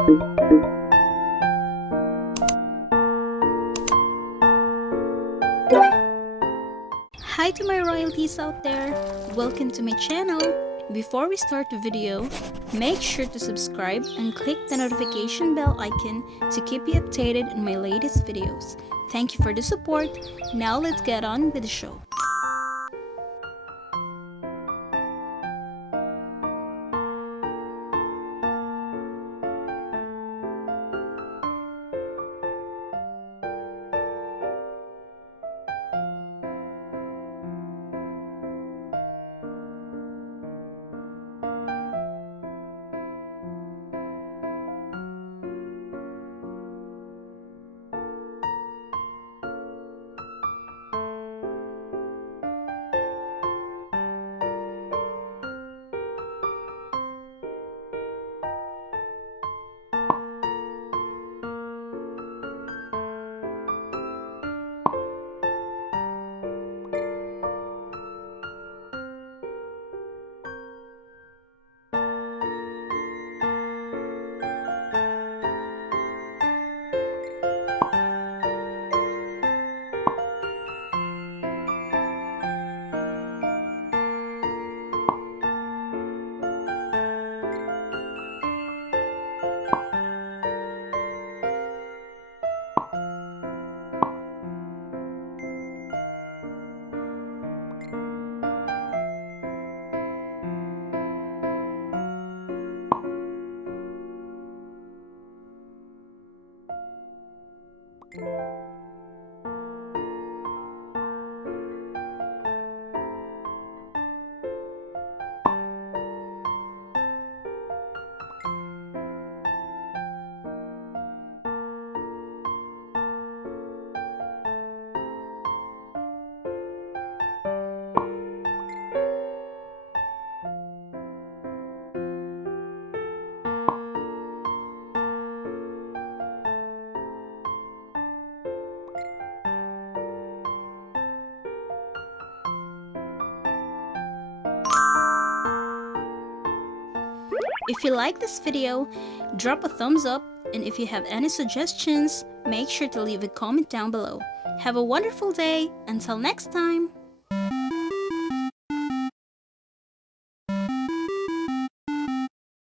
Hi to my royalties out there, welcome to my channel. Before we start the video, make sure to subscribe and click the notification bell icon to keep you updated on my latest videos. Thank you for the support. Now let's get on with the show. If you like this video, drop a thumbs up, and if you have any suggestions, make sure to leave a comment down below. Have a wonderful day. Until next time!